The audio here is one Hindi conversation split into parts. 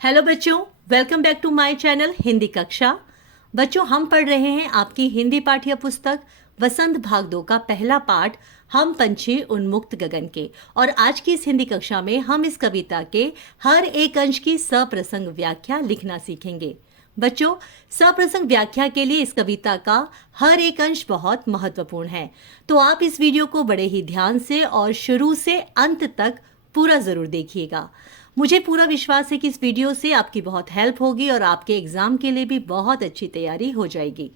हेलो बच्चों, welcome back to my channel Hindi कक्षा। बच्चों, हम पढ़ रहे हैं आपकी हिंदी पाठ्य पुस्तक वसंत भाग 2 का पहला पाठ हम पंछी उन्मुक्त गगन के। और आज की इस हिंदी कक्षा में हम इस कविता के हर एक अंश की सप्रसंग व्याख्या लिखना सीखेंगे। बच्चों, सप्रसंग व्याख्या के लिए इस कविता का हर एक अंश बहुत महत्वपूर्ण है, तो आप इस वीडियो को बड़े ही ध्यान से और शुरू से अंत तक पूरा जरूर देखिएगा। मुझे पूरा विश्वास है कि इस वीडियो से आपकी बहुत हेल्प होगी और आपके एग्जाम के लिए भी बहुत अच्छी तैयारी हो जाएगी।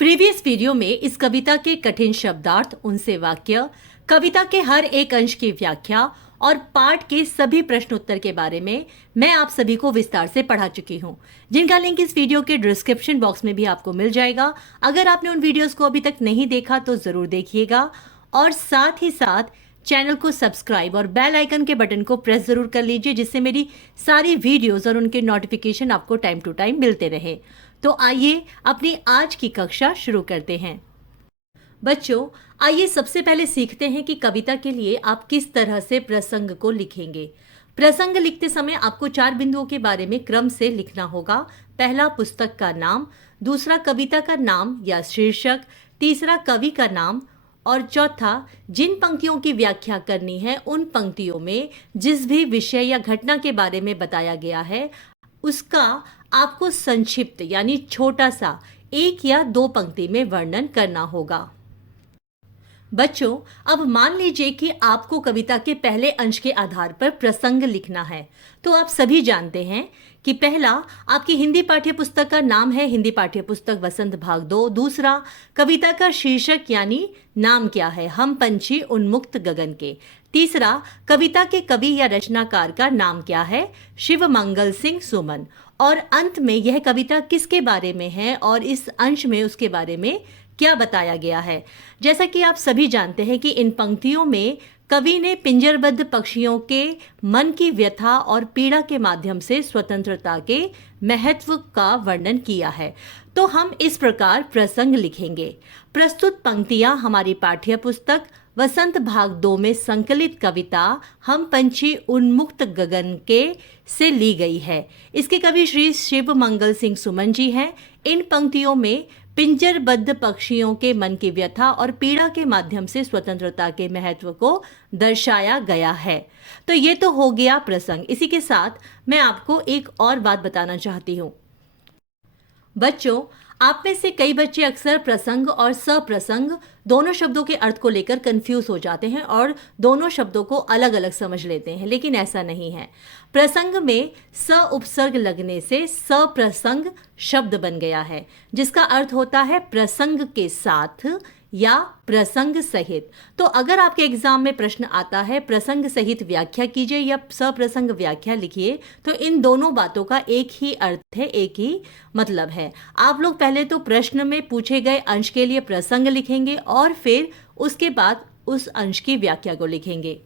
प्रीवियस वीडियो में इस कविता के कठिन शब्दार्थ, उनसे वाक्य, कविता के हर एक अंश की व्याख्या और पाठ के सभी प्रश्न उत्तर के बारे में मैं आप सभी को विस्तार से पढ़ा चुकी हूं, जिनका लिंक इस वीडियो के डिस्क्रिप्शन बॉक्स में भी आपको मिल जाएगा। अगर आपने उन वीडियोस को अभी तक नहीं देखा तो जरूर देखिएगा और साथ ही साथ चैनल को सब्सक्राइब और बेल आइकन के बटन को प्रेस जरूर कर लीजिए, जिससे मेरी सारी वीडियोस और उनके नोटिफिकेशन आपको टाइम टू टाइम मिलते रहे। तो आइए अपनी आज की कक्षा शुरू करते हैं। बच्चों, आइए सबसे पहले सीखते हैं कि कविता के लिए आप किस तरह से प्रसंग को लिखेंगे। प्रसंग लिखते समय आपको 4 बिंदुओं के बारे में क्रम से लिखना होगा। पहला, पुस्तक का नाम, दूसरा, कविता का नाम या शीर्षक, तीसरा, कवि का नाम, और चौथा, जिन पंक्तियों की व्याख्या करनी है उन पंक्तियों में जिस भी विषय या घटना के बारे में बताया गया है उसका आपको संक्षिप्त यानी छोटा सा 1 या 2 पंक्ति में वर्णन करना होगा। बच्चों, अब मान लीजिए कि आपको कविता के पहले अंश के आधार पर प्रसंग लिखना है। तो आप सभी जानते हैं कि पहला, आपकी हिंदी पाठ्य पुस्तक का नाम है हिंदी पाठ्य पुस्तक वसंत भाग 2। दूसरा, कविता का शीर्षक यानी नाम क्या है, हम पंछी उन्मुक्त गगन के। तीसरा, कविता के कवि या रचनाकार का नाम क्या है, शिव मंगल सिंह सुमन। और अंत में यह कविता किसके बारे में है और इस अंश में उसके बारे में क्या बताया गया है। जैसा कि आप सभी जानते हैं कि इन पंक्तियों में कवि ने पिंजरबद्ध पक्षियों के मन की व्यथा और पीड़ा के माध्यम से स्वतंत्रता के महत्व का वर्णन किया है। तो हम इस प्रकार प्रसंग लिखेंगे। प्रस्तुत पंक्तियां हमारी पाठ्य पुस्तक वसंत भाग 2 में संकलित कविता हम पंछी उन्मुक्त गगन के से ली गई है। इसके कवि श्री शिव मंगल सिंह सुमन जी हैं। इन पंक्तियों में पिंजरबद्ध पक्षियों के मन की व्यथा और पीड़ा के माध्यम से स्वतंत्रता के महत्व को दर्शाया गया है। तो ये तो हो गया प्रसंग। इसी के साथ मैं आपको एक और बात बताना चाहती हूँ। बच्चों, आप में से कई बच्चे अक्सर प्रसंग और सप्रसंग दोनों शब्दों के अर्थ को लेकर कंफ्यूज हो जाते हैं और दोनों शब्दों को अलग अलग समझ लेते हैं, लेकिन ऐसा नहीं है। प्रसंग में स उपसर्ग लगने से सप्रसंग शब्द बन गया है, जिसका अर्थ होता है प्रसंग के साथ या प्रसंग सहित। तो अगर आपके एग्जाम में प्रश्न आता है प्रसंग सहित व्याख्या कीजिए या सप्रसंग व्याख्या लिखिए, तो इन दोनों बातों का एक ही अर्थ है, एक ही मतलब है। आप लोग पहले तो प्रश्न में पूछे गए अंश के लिए प्रसंग लिखेंगे और फिर उसके बाद उस अंश की व्याख्या को लिखेंगे।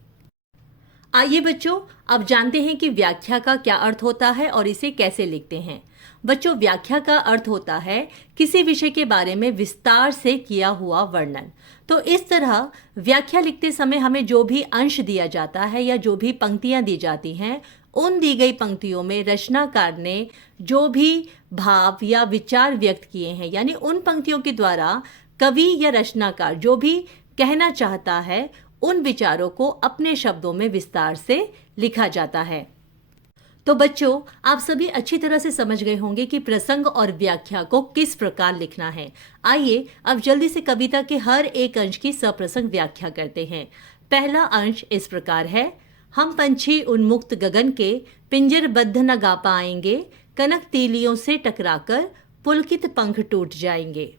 आइए बच्चों, अब जानते हैं कि व्याख्या का क्या अर्थ होता है और इसे कैसे लिखते हैं। बच्चों, व्याख्या का अर्थ होता है किसी विषय के बारे में विस्तार से किया हुआ वर्णन। तो इस तरह व्याख्या लिखते समय हमें जो भी अंश दिया जाता है या जो भी पंक्तियां दी जाती हैं, उन दी गई पंक्तियों में रचनाकार ने जो भी भाव या विचार व्यक्त किए हैं, यानी उन पंक्तियों के द्वारा कवि या रचनाकार जो भी कहना चाहता है उन विचारों को अपने शब्दों में विस्तार से लिखा जाता है। तो बच्चों, आप सभी अच्छी तरह से समझ गए होंगे कि प्रसंग और व्याख्या को किस प्रकार लिखना है। आइए अब जल्दी से कविता के हर एक अंश की सप्रसंग व्याख्या करते हैं। पहला अंश इस प्रकार है, हम पंछी उन्मुक्त गगन के पिंजरबद्ध न गा पाएंगे, कनक तीलियों से टकराकर पुलकित पंख टूट जाएंगे।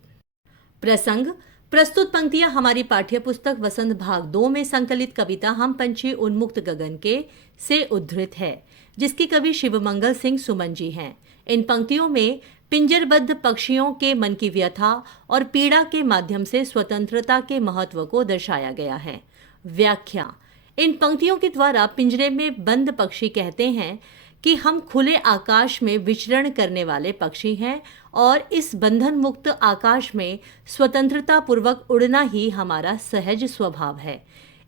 प्रसंग, प्रस्तुत पंक्तियां हमारी पाठ्य पुस्तक वसंत भाग 2 में संकलित कविता हम पंछी उन्मुक्त गगन के से उद्धृत है, जिसकी कवि शिवमंगल सिंह सुमन जी हैं। इन पंक्तियों में पिंजरबद्ध पक्षियों के मन की व्यथा और पीड़ा के माध्यम से स्वतंत्रता के महत्व को दर्शाया गया है। व्याख्या, इन पंक्तियों के द्वारा पिंजरे में बंद पक्षी कहते हैं कि हम खुले आकाश में विचरण करने वाले पक्षी हैं और इस बंधन मुक्त आकाश में स्वतंत्रता पूर्वक उड़ना ही हमारा सहज स्वभाव है।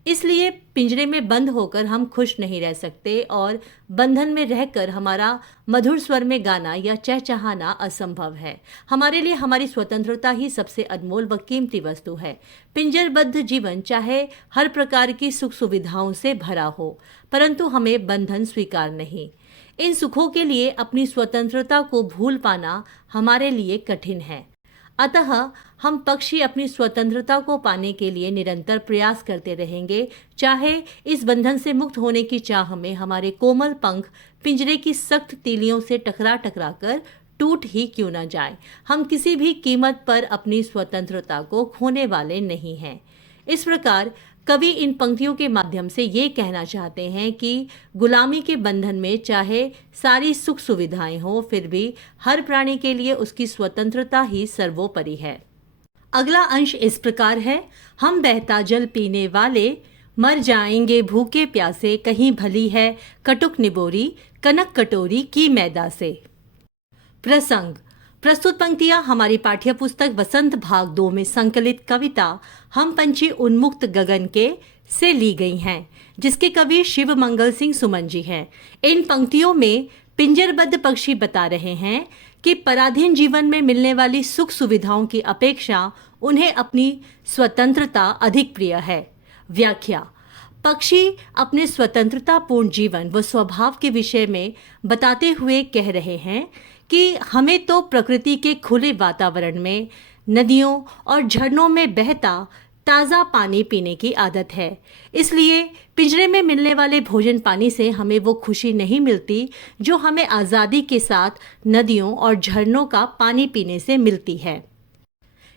इसलिए पिंजरे में बंद होकर हम खुश नहीं रह सकते और बंधन में रहकर हमारा मधुर स्वर में गाना या चहचहाना असंभव है। हमारे लिए हमारी स्वतंत्रता ही सबसे अनमोल व कीमती वस्तु है। पिंजरबद्ध जीवन चाहे हर प्रकार की सुख सुविधाओं से भरा हो, परंतु हमें बंधन स्वीकार नहीं। इन सुखों के लिए अपनी स्वतंत्रता को भूल पाना हमारे लिए कठिन है। अतः हम पक्षी अपनी स्वतंत्रता को पाने के लिए निरंतर प्रयास करते रहेंगे, चाहे इस बंधन से मुक्त होने की चाह में हमारे कोमल पंख पिंजरे की सख्त तीलियों से टकरा टकरा कर टूट ही क्यों न जाए। हम किसी भी कीमत पर अपनी स्वतंत्रता को खोने वाले नहीं हैं। इस प्रकार कवि इन पंक्तियों के माध्यम से ये कहना चाहते हैं कि गुलामी के बंधन में चाहे सारी सुख सुविधाएं हो, फिर भी हर प्राणी के लिए उसकी स्वतंत्रता ही सर्वोपरि है। अगला अंश इस प्रकार है, हम बहता जल पीने वाले मर जाएंगे भूखे प्यासे, कहीं भली है कटुक निबोरी कनक कटोरी की मैदा से। प्रसंग। प्रस्तुत पंक्तियां हमारी पाठ्य पुस्तक वसंत भाग 2 में संकलित कविता हम पंछी उन्मुक्त गगन के से ली गई हैं, जिसके कवि शिव मंगल सिंह सुमन जी हैं। इन पंक्तियों में पिंजरबद्ध पक्षी बता रहे हैं कि पराधीन जीवन में मिलने वाली सुख सुविधाओं की अपेक्षा उन्हें अपनी स्वतंत्रता अधिक प्रिय है। व्याख्या। पक्षी अपने स्वतंत्रतापूर्ण जीवन व स्वभाव के विषय में बताते हुए कह रहे हैं कि हमें तो प्रकृति के खुले वातावरण में नदियों और झरनों में बहता ताज़ा पानी पीने की आदत है। इसलिए पिंजरे में मिलने वाले भोजन पानी से हमें वो खुशी नहीं मिलती जो हमें आज़ादी के साथ नदियों और झरनों का पानी पीने से मिलती है।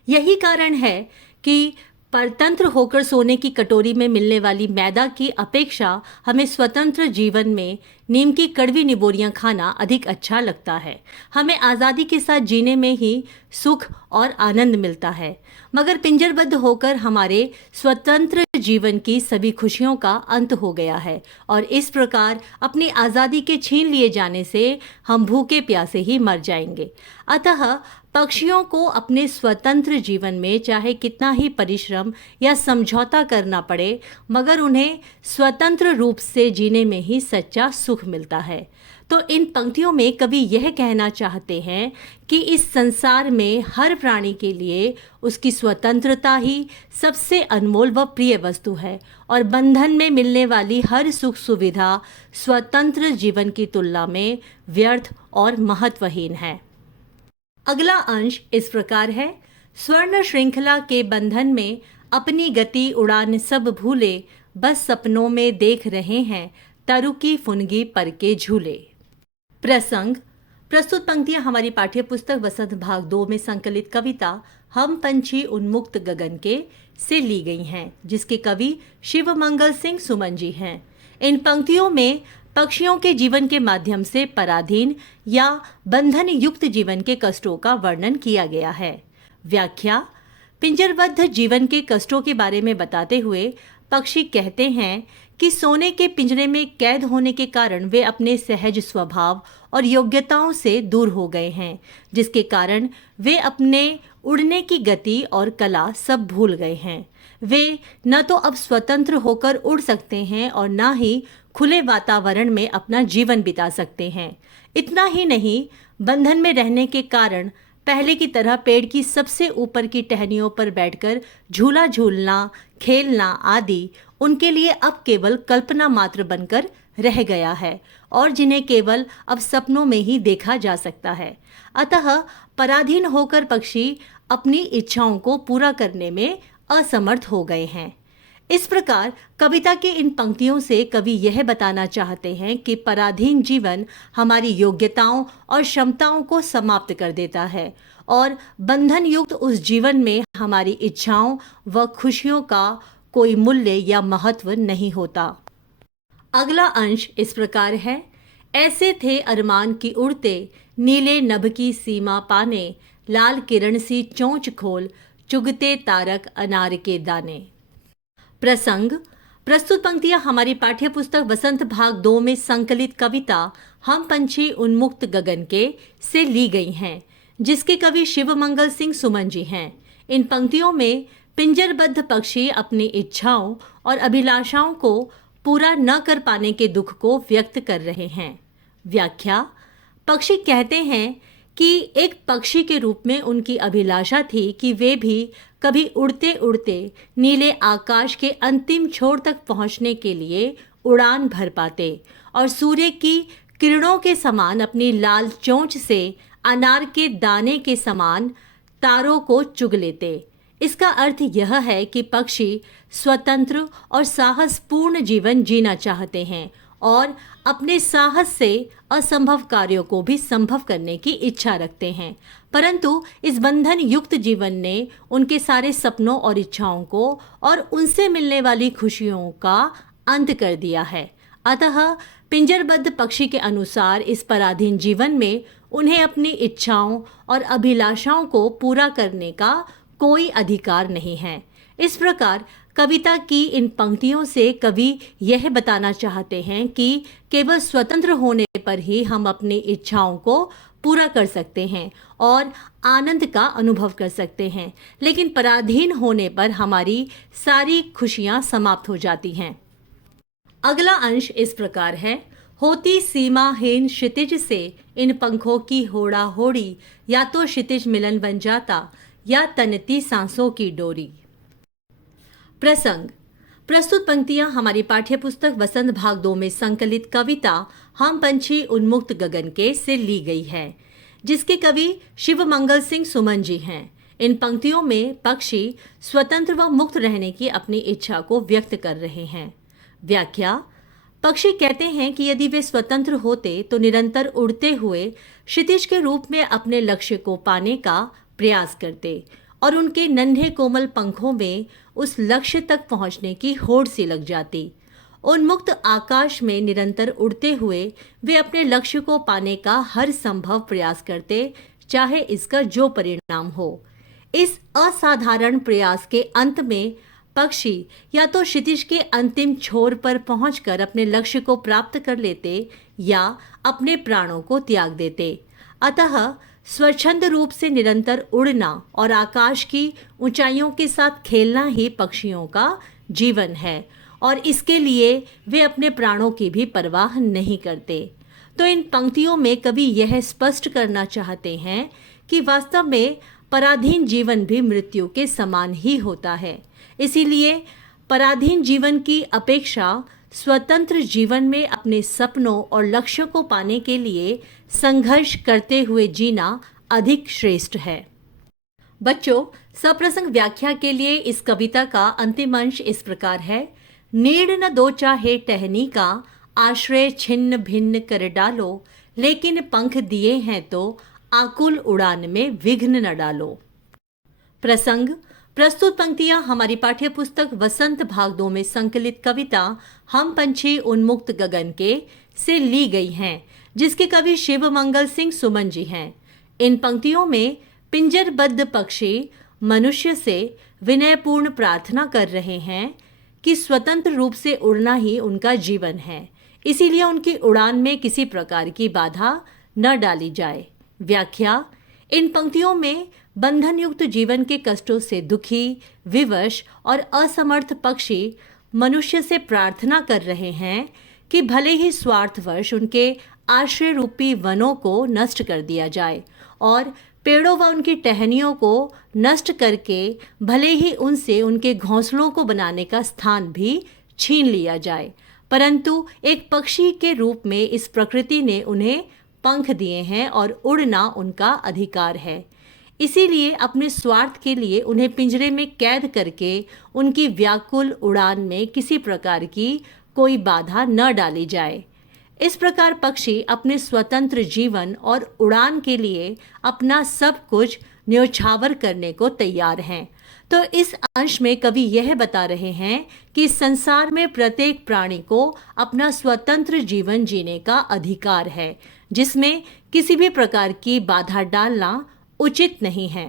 यही कारण है कि परतंत्र होकर सोने की कटोरी में मिलने वाली मैदा की अपेक्षा हमें स्वतंत्र जीवन में नीम की कड़वी निबोरियां खाना अधिक अच्छा लगता है। हमें आज़ादी के साथ जीने में ही सुख और आनंद मिलता है, मगर पिंजरबद्ध होकर हमारे स्वतंत्र जीवन की सभी खुशियों का अंत हो गया है और इस प्रकार अपनी आज़ादी के छीन लिए जाने से हम भूखे प्यासे ही मर जाएंगे। अतः पक्षियों को अपने स्वतंत्र जीवन में चाहे कितना ही परिश्रम या समझौता करना पड़े, मगर उन्हें स्वतंत्र रूप से जीने में ही सच्चा सुख मिलता है। तो इन पंक्तियों में कवि यह कहना चाहते हैं कि इस संसार में हर प्राणी के लिए उसकी स्वतंत्रता ही सबसे अनमोल व प्रिय वस्तु है और बंधन में मिलने वाली हर सुख सुविधा स्वतंत्र जीवन की तुलना में व्यर्थ और महत्वहीन है। अगला अंश इस प्रकार है, स्वर्ण श्रृंखला के बंधन में अपनी गति उड़ान सब भूले, बस सपनों में देख रहे हैं तरु की फुनगी पर के झूले। प्रसंग। प्रस्तुत पंक्तियां हमारी पाठ्य पुस्तक वसंत भाग 2 में संकलित कविता हम पंछी उन्मुक्त गगन के से ली गई हैं, जिसके कवि शिव मंगल सिंह सुमन जी हैं। इन पंक्तियों में पक्षियों के जीवन के माध्यम से पराधीन या बंधन युक्त जीवन के कष्टों का वर्णन किया गया है। व्याख्या। पिंजरबद्ध जीवन के कष्टों के बारे में बताते हुए पक्षी कहते हैं कि सोने के पिंजरे में कैद होने के कारण वे अपने सहज स्वभाव और योग्यताओं से दूर हो गए हैं, जिसके कारण वे अपने उड़ने की गति और कला सब भूल गए हैं। वे न तो अब स्वतंत्र होकर उड़ सकते हैं और न ही खुले वातावरण में अपना जीवन बिता सकते हैं। इतना ही नहीं, बंधन में रहने के कारण पहले की तरह पेड़ की सबसे ऊपर की टहनियों पर बैठकर झूला झूलना, खेलना आदि उनके लिए अब केवल कल्पना मात्र बनकर रह गया है और जिन्हें केवल अब सपनों में ही देखा जा सकता है। अतः पराधीन होकर पक्षी अपनी इच्छाओं को पूरा करने में असमर्थ हो गए हैं। इस प्रकार कविता के इन पंक्तियों से कवि यह बताना चाहते हैं कि पराधीन जीवन हमारी योग्यताओं और क्षमताओं को समाप्त कर देता है और बंधन युक्त उस जीवन में हमारी इच्छाओं व खुशियों का कोई मूल्य या महत्व नहीं होता। अगला अंश इस प्रकार है, ऐसे थे अरमान की उड़ते, नीले नभ की सीमा पाने, लाल किरण सी चोंच खोल, चुगते तारक अनार के दाने। प्रसंग। प्रस्तुत पंक्तियां हमारी पाठ्य पुस्तक वसंत भाग 2 में संकलित कविता हम पंछी उन्मुक्त गगन के से ली गई हैं, जिसके कवि शिव मंगल सिंह सुमन जी हैं। इन पंक्तियों में पिंजरबद्ध पक्षी अपनी इच्छाओं और अभिलाषाओं को पूरा न कर पाने के दुख को व्यक्त कर रहे हैं। व्याख्या: पक्षी कहते हैं कि एक पक्षी के रूप में उनकी अभिलाषा थी कि वे भी कभी उड़ते उड़ते नीले आकाश के अंतिम छोर तक पहुंचने के लिए उड़ान भर पाते और सूर्य की किरणों के समान अपनी लाल चोंच से अनार के दाने के समान तारों को चुग लेते। इसका अर्थ यह है कि पक्षी स्वतंत्र और साहसपूर्ण जीवन जीना चाहते हैं और अपने साहस से असंभव कार्यों को भी संभव करने की इच्छा रखते हैं, परंतु इस बंधन युक्त जीवन ने उनके सारे सपनों और इच्छाओं को और उनसे मिलने वाली खुशियों का अंत कर दिया है। अतः पिंजरबद्ध पक्षी के अनुसार इस पराधीन जीवन में उन्हें अपनी इच्छाओं और अभिलाषाओं को पूरा करने का कोई अधिकार नहीं है। इस प्रकार कविता की इन पंक्तियों से कवि यह बताना चाहते हैं कि केवल स्वतंत्र होने पर ही हम अपनी इच्छाओं को पूरा कर सकते हैं और आनंद का अनुभव कर सकते हैं, लेकिन पराधीन होने पर हमारी सारी खुशियां समाप्त हो जाती हैं। अगला अंश इस प्रकार है: होती सीमाहीन क्षितिज से इन पंखों की होड़ा होड़ी, या तो क्षितिज मिलन बन जाता या तनती सांसों की डोरी। प्रसंग: प्रस्तुत पंक्तियां हमारी पाठ्य पुस्तक वसंत भाग 2 में संकलित कविता हम पंछी उन्मुक्त गगन के से ली गई है, जिसके कवि शिवमंगल सिंह सुमन जी हैं। इन पंक्तियों में पक्षी स्वतंत्र व मुक्त रहने की अपनी इच्छा को व्यक्त कर रहे हैं। व्याख्या: पक्षी कहते हैं कि यदि वे स्वतंत्र होते तो निरंतर उड़ते हुए क्षितिज के रूप में अपने लक्ष्य को पाने का प्रयास करते और उनके नन्हे कोमल पंखों में उस लक्ष्य तक पहुंचने की होड़ सी लग जाती। उन्मुक्त आकाश में निरंतर उड़ते हुए वे अपने लक्ष्य को पाने का हर संभव प्रयास करते, चाहे इसका जो परिणाम हो। इस असाधारण प्रयास के अंत में पक्षी या तो क्षितिज के अंतिम छोर पर पहुंचकर अपने लक्ष्य को प्राप्त कर लेते या अपने प्राणों को त्याग देते। अतः स्वच्छंद रूप से निरंतर उड़ना और आकाश की ऊंचाइयों के साथ खेलना ही पक्षियों का जीवन है और इसके लिए वे अपने प्राणों की भी परवाह नहीं करते। तो इन पंक्तियों में कवि यह स्पष्ट करना चाहते हैं कि वास्तव में पराधीन जीवन भी मृत्यु के समान ही होता है। इसीलिए पराधीन जीवन की अपेक्षा स्वतंत्र जीवन में अपने सपनों और लक्ष्यों को पाने के लिए संघर्ष करते हुए जीना अधिक श्रेष्ठ है। बच्चों, सप्रसंग व्याख्या के लिए इस कविता का अंतिम अंश इस प्रकार है: नीड़ न दो चाहे टहनी का, आश्रय छिन्न भिन्न कर डालो, लेकिन पंख दिए हैं तो आकुल उड़ान में विघ्न न डालो। प्रसंग: प्रस्तुत पंक्तियां हमारी पाठ्य पुस्तक वसंत भाग 2 में संकलित कविता हम पंछी उन्मुक्त गगन के से ली गई हैं, जिसके कवि शिवमंगल सिंह सुमन जी हैं। इन पंक्तियों में पिंजरबद्ध पक्षी मनुष्य से विनयपूर्ण प्रार्थना कर रहे हैं कि स्वतंत्र रूप से उड़ना ही उनका जीवन है, इसीलिए उनकी उड़ान में किसी प्रकार की बाधा न डाली जाए। व्याख्या: इन पंक्तियों में बंधन युक्त जीवन के कष्टों से दुखी, विवश और असमर्थ पक्षी मनुष्य से प्रार्थना कर रहे हैं कि भले ही स्वार्थवश उनके आश्रय रूपी वनों को नष्ट कर दिया जाए और पेड़ों व उनकी टहनियों को नष्ट करके भले ही उनसे उनके घोंसलों को बनाने का स्थान भी छीन लिया जाए, परंतु एक पक्षी के रूप में इस प्रकृति ने उन्हें पंख दिए हैं और उड़ना उनका अधिकार है। इसीलिए अपने स्वार्थ के लिए उन्हें पिंजरे में कैद करके उनकी व्याकुल उड़ान में किसी प्रकार की कोई बाधा न डाली जाए। इस प्रकार पक्षी अपने स्वतंत्र जीवन और उड़ान के लिए अपना सब कुछ न्योछावर करने को तैयार हैं। तो इस अंश में कवि यह बता रहे हैं कि संसार में प्रत्येक प्राणी को अपना स्वतंत्र जीवन जीने का अधिकार है, जिसमें किसी भी प्रकार की बाधा डालना उचित नहीं है।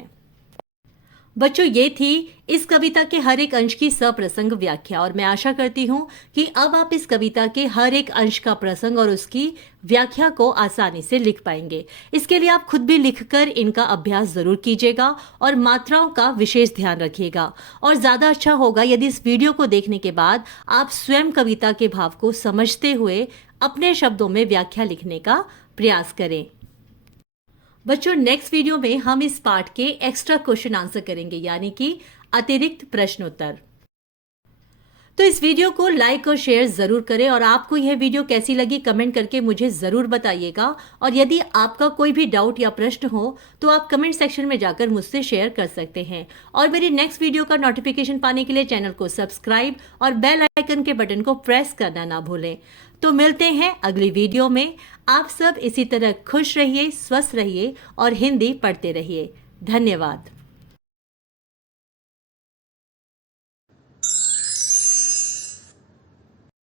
बच्चों, ये थी इस कविता के हर एक अंश की सप्रसंग व्याख्या और मैं आशा करती हूँ कि अब आप इस कविता के हर एक अंश का प्रसंग और उसकी व्याख्या को आसानी से लिख पाएंगे। इसके लिए आप खुद भी लिखकर इनका अभ्यास जरूर कीजिएगा और मात्राओं का विशेष ध्यान रखिएगा। और ज़्यादा अच्छा होगा यदि इस वीडियो को देखने के बाद आप स्वयं कविता के भाव को समझते हुए अपने शब्दों में व्याख्या लिखने का प्रयास करें। बच्चों, नेक्स्ट वीडियो में हम इस पार्ट के एक्स्ट्रा क्वेश्चन आंसर करेंगे, यानी कि अतिरिक्त प्रश्नोत्तर। तो इस वीडियो को लाइक और शेयर जरूर करें और आपको यह वीडियो कैसी लगी कमेंट करके मुझे जरूर बताइएगा। और यदि आपका कोई भी डाउट या प्रश्न हो तो आप कमेंट सेक्शन में जाकर मुझसे शेयर कर सकते हैं। और मेरी नेक्स्ट वीडियो का नोटिफिकेशन पाने के लिए चैनल को सब्सक्राइब और बेल आइकन के बटन को प्रेस करना ना भूलें। तो मिलते हैं अगली वीडियो में। आप सब इसी तरह खुश रहिए, स्वस्थ रहिए और हिंदी पढ़ते रहिए। धन्यवाद।